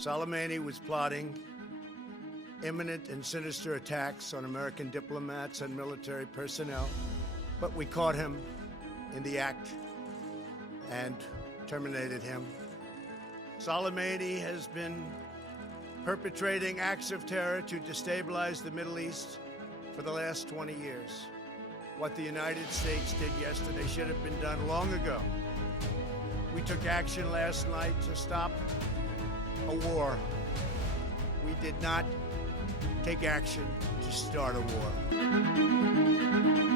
Soleimani was plotting imminent and sinister attacks on American diplomats and military personnel, but we caught him in the act and terminated him. Soleimani has been perpetrating acts of terror to destabilize the Middle East for the last 20 years. What the United States did yesterday should have been done long ago. We took action last night to stop a war. We did not take action to start a war.